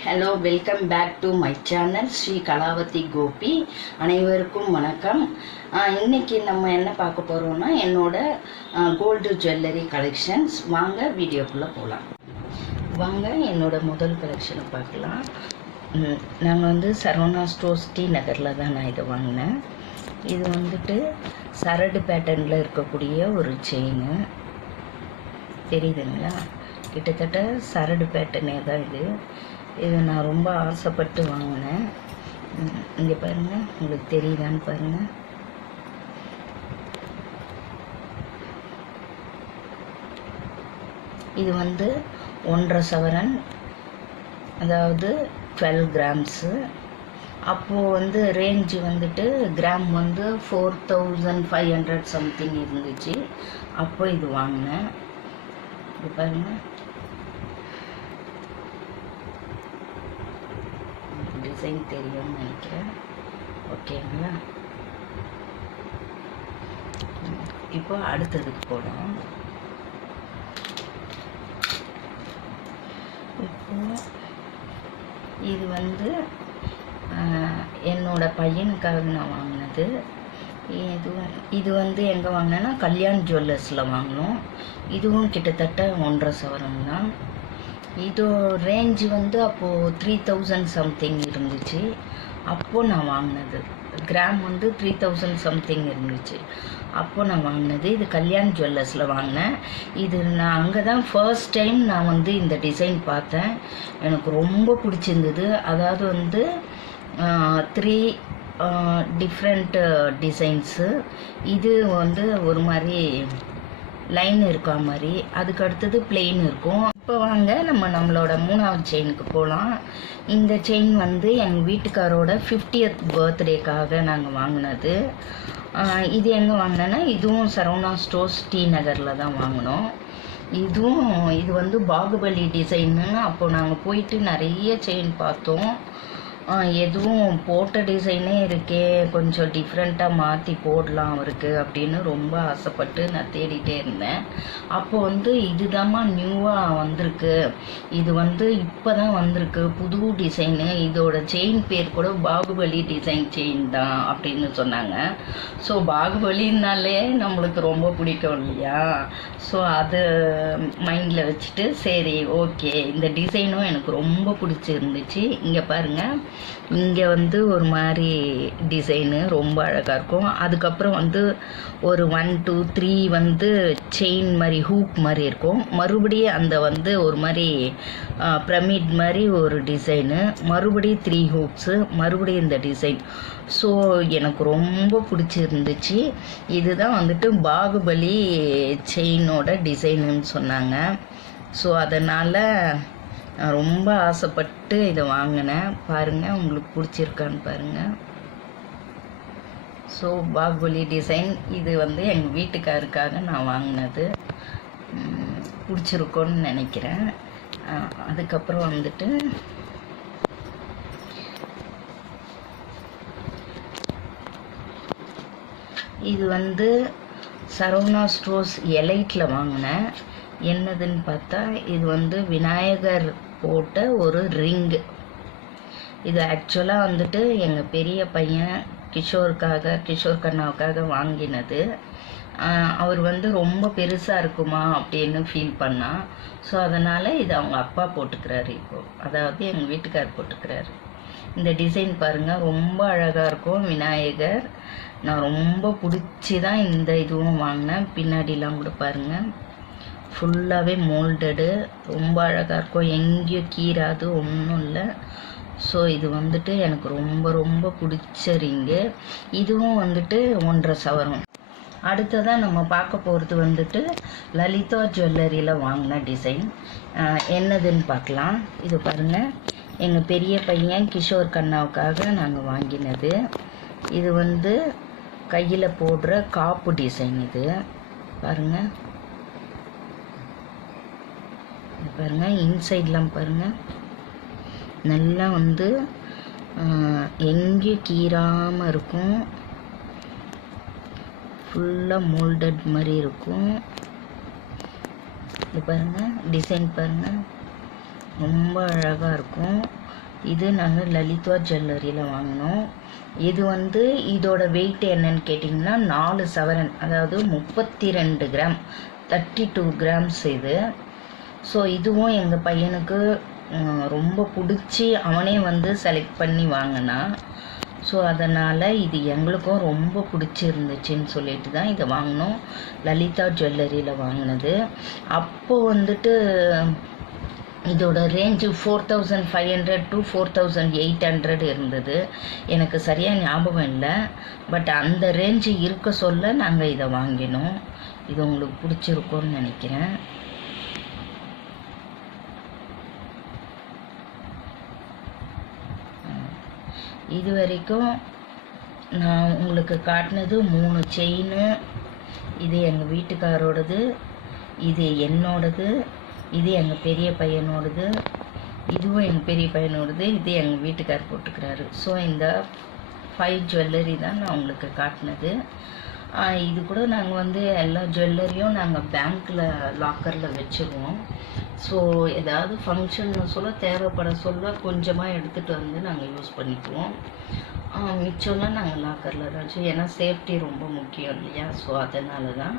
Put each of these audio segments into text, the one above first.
Hello welcome back to my channel Sri Kalavathi Gopi. அனைவருக்கும் வணக்கம். இன்னைக்கு நம்ம என்ன பார்க்க போகிறோம்னா என்னோட கோல்டு ஜுவல்லரி கலெக்ஷன்ஸ். வாங்க வீடியோக்குள்ளே போகலாம். வாங்க என்னோட முதல் கலெக்ஷனை பார்க்கலாம். நாங்கள் வந்து சரவணா ஸ்டோர்ஸ் டி நகரில் தான் நான் இதை வாங்கினேன். இது வந்துட்டு சரடு பேட்டர்னில் இருக்கக்கூடிய ஒரு செயின். தெரியுதுங்களா? கிட்டத்தட்ட சரடு பேட்டர்னே தான் இது நான் ரொம்ப ஆசைப்பட்டு வாங்கினேன். இங்கே பாருங்கள், உங்களுக்கு தெரியுதான்னு பாருங்கள். இது வந்து 1.5 சவரன், அதாவது 12 கிராம்ஸு. அப்போது வந்து ரேஞ்சு வந்துட்டு கிராம் வந்து 4500 சம்திங் இருந்துச்சு. அப்போ இது வாங்கினேன். இது பாருங்கள், டிசைன் தெரியும்னு நினைக்கிறேன். ஓகேங்களா? இப்போ அடுத்ததுக்கு போகலாம். இப்போ இது வந்து என்னோட பையனுக்காக நான் வாங்கினது. இது வந்து எங்கே வாங்கினேன்னா கல்யாண் ஜுவல்லர்ஸில் வாங்கினோம். இதுவும் கிட்டத்தட்ட 1.5 சவரன் தான். இது ரேஞ்சு வந்து அப்போது 3000 சம்திங் இருந்துச்சு. அப்போது நான் வாங்கினது கிராம் வந்து 3000 சம்திங் இருந்துச்சு. அப்போது நான் வாங்கினது இது கல்யாண் ஜுவல்லர்ஸில் வாங்கினேன். இது நான் அங்கே தான் ஃபர்ஸ்ட் டைம் நான் வந்து இந்த டிசைன் பார்த்தேன். எனக்கு ரொம்ப பிடிச்சிருந்தது. அதாவது வந்து 3 டிஃப்ரெண்ட் டிசைன்ஸு. இது வந்து ஒரு மாதிரி லைன் இருக்கா மாதிரி, அதுக்கு அடுத்தது பிளெயின் இருக்கும். இப்போ வாங்க நம்மளோட 3வது செயினுக்கு போகலாம். இந்த செயின் வந்து எங்கள் வீட்டுக்காரோட 50th பர்த்டேக்காக நாங்கள் வாங்கினது. இது எங்கே வாங்கினேன்னா இதுவும் சரவணா ஸ்டோர்ஸ் டி நகரில் தான் வாங்கினோம். இது வந்து பாகுபலி டிசைன்னு. அப்போது நாங்கள் போயிட்டு நிறைய செயின் பார்த்தோம். எதுவும் போட்ட டிசைனே இருக்கே, கொஞ்சம் டிஃப்ரெண்ட்டாக மாற்றி போடலாம் அவருக்கு அப்படின்னு ரொம்ப ஆசைப்பட்டு நான் தேடிகிட்டே இருந்தேன். அப்போது வந்து இதுதாம்மா நியூவாக வந்திருக்கு, இது வந்து இப்போ தான் வந்திருக்கு, புது டிசைனு, இதோட செயின் பேர் கூட பாகுபலி டிசைன் செயின் தான் அப்படின்னு சொன்னாங்க. ஸோ பாகுபலின்னாலே நம்மளுக்கு ரொம்ப பிடிக்கும் இல்லையா? ஸோ அது மைண்டில் வச்சுட்டு சரி ஓகே, இந்த டிசைனும் எனக்கு ரொம்ப பிடிச்சிருந்துச்சு. இங்கே பாருங்கள், இங்கே வந்து ஒரு மாதிரி டிசைனு ரொம்ப அழகாக இருக்கும். அதுக்கப்புறம் வந்து ஒரு 1 2 3 வந்து செயின் மாதிரி ஹூக் மாதிரி இருக்கும். மறுபடியும் அந்த வந்து ஒரு மாதிரி பிரமிட் மாதிரி ஒரு டிசைனு, மறுபடியும் 3 ஹூக்ஸு, மறுபடியும் இந்த டிசைன். ஸோ எனக்கு ரொம்ப பிடிச்சிருந்துச்சு. இதுதான் வந்துட்டு பாகுபலி செயினோட டிசைனுன்னு சொன்னாங்க. ஸோ அதனால் நான் ரொம்ப ஆசைப்பட்டு இதை வாங்கினேன். பாருங்கள், உங்களுக்கு பிடிச்சிருக்கான்னு பாருங்கள். ஸோ பாகுபலி டிசைன் இது வந்து எங்கள் வீட்டுக்காருக்காக நான் வாங்கினது. பிடிச்சிருக்கோன்னு நினைக்கிறேன். அதுக்கப்புறம் வந்துட்டு இது வந்து சரவணா ஸ்டோர்ஸ் எலைட்டில் வாங்கினேன். என்னதுன்னு பார்த்தா இது வந்து விநாயகர் போட்ட ஒரு ரிங்கு. இது ஆக்சுவலாக வந்துட்டு எங்கள் பெரிய பையன் கிஷோர் கண்ணாவுக்காக வாங்கினது. அவர் வந்து ரொம்ப பெருசாக இருக்குமா அப்படின்னு ஃபீல் பண்ணான். ஸோ அதனால் இது அவங்க அப்பா போட்டுக்கிறாரு இப்போது, அதாவது எங்கள் வீட்டுக்கார் போட்டுக்கிறாரு. இந்த டிசைன் பாருங்கள், ரொம்ப அழகாக இருக்கும் விநாயகர். நான் ரொம்ப பிடிச்சி தான் இந்த இதுவும் வாங்கினேன். பின்னாடிலாம் கூட பாருங்கள், ஃபுல்லாகவே மோல்டடு, ரொம்ப அழகாக இருக்கும், எங்கேயும் கீராது, ஒன்றும் இல்லை. ஸோ இது வந்துட்டு எனக்கு ரொம்ப ரொம்ப பிடிச்ச ரிங்கு. இதுவும் வந்துட்டு 1.5 சவரம். அடுத்ததாக நம்ம பார்க்க போகிறது வந்துட்டு லலிதா ஜுவல்லரியில் வாங்கின டிசைன். என்னதுன்னு பார்க்கலாம். இது பாருங்கள், எங்கள் பெரிய பையன் கிஷோர் கண்ணாவுக்காக நாங்கள் வாங்கினது. இது வந்து கையில் போடுற காப்பு டிசைன். இது பாருங்கள், பாருங்கள் இன்சைட்லாம் பாருங்கள், நல்லா வந்து எங்கேயும் கீறாமல் இருக்கும், ஃபுல்லாக மோல்டட் மாதிரி இருக்கும். இது பாருங்கள், டிசைன் பாருங்கள், ரொம்ப அழகாக இருக்கும். இது நாங்கள் லலிதா ஜுவல்லரியில் வாங்கினோம். இது வந்து இதோட வெயிட் என்னன்னு கேட்டிங்கன்னா 4 சவரன், அதாவது 32 கிராம், 32 கிராம்ஸ் இது. ஸோ இதுவும் எங்கள் பையனுக்கு ரொம்ப பிடிச்சி அவனே வந்து செலக்ட் பண்ணி வாங்கினான். ஸோ அதனால் இது எங்களுக்கும் ரொம்ப பிடிச்சிருந்துச்சின்னு சொல்லிட்டு தான் இதை வாங்கினோம். லலிதா ஜுவல்லரியில் வாங்கினது. அப்போது வந்துட்டு இதோட ரேஞ்சு 4500 to 4800 இருந்தது. எனக்கு சரியாக ஞாபகம் இல்லை, பட் அந்த ரேஞ்சு இருக்க சொல்ல நாங்கள் இதை வாங்கினோம். இது உங்களுக்கு பிடிச்சிருக்கும்னு நினைக்கிறேன். இது வரைக்கும் நான் உங்களுக்கு காட்டினது 3 செயின். இது எங்கள் வீட்டுக்காரோடது, இது என்னோடது, இது எங்கள் பெரிய பையனோடது, இதுவும் எங்கள் பெரிய பையனோடது, இது எங்கள் வீட்டுக்கார் போட்டுக்கிறாரு. ஸோ இந்த 5 ஜுவல்லரி தான் நான் உங்களுக்கு காட்டினது. இது கூட நாங்கள் வந்து எல்லா ஜுவல்லரியும் நாங்கள் பேங்க்கில் லாக்கரில் வச்சுருவோம். ஸோ ஏதாவது ஃபங்க்ஷன்னு சொல்ல தேவைப்பட சொல்ல கொஞ்சமாக எடுத்துகிட்டு வந்து நாங்கள் யூஸ் பண்ணிக்குவோம். மிச்சம்லாம் நாங்கள் லாக்கரில் தான் வச்சு, ஏன்னா சேஃப்டி ரொம்ப முக்கியம் இல்லையா? ஸோ அதனால தான்.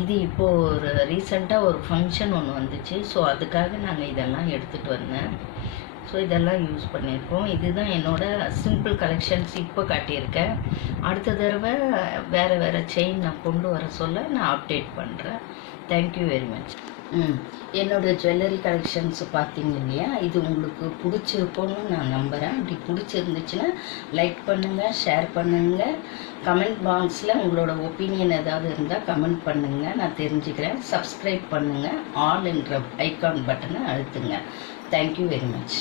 இது இப்போது ஒரு ரீசெண்டாக ஒரு ஃபங்க்ஷன் ஒன்று வந்துச்சு. ஸோ அதுக்காக நாங்கள் இதெல்லாம் எடுத்துகிட்டு வந்தேன். ஸோ இதெல்லாம் யூஸ் பண்ணியிருக்கோம். இதுதான் என்னோடய சிம்பிள் கலெக்ஷன்ஸ் இப்போ காட்டியிருக்கேன். அடுத்த தடவை வேறு வேறு செயின் நான் கொண்டு வர சொல்ல நான் அப்டேட் பண்ணுறேன். Thank you very much. என்னோடய ஜுவல்லரி கலெக்ஷன்ஸ் பார்த்தீங்க இல்லையா? இது உங்களுக்கு பிடிச்சிருக்கும்னு நான் நம்புகிறேன். அப்படி பிடிச்சிருந்துச்சுன்னா லைக் பண்ணுங்கள், ஷேர் பண்ணுங்கள். கமெண்ட் பாக்ஸில் உங்களோட ஒப்பீனியன் ஏதாவது இருந்தால் கமெண்ட் பண்ணுங்கள், நான் தெரிஞ்சுக்கிறேன். சப்ஸ்கிரைப் பண்ணுங்கள், ஆல் என்ற ஐகான் பட்டனை அழுத்துங்க. Thank you very much.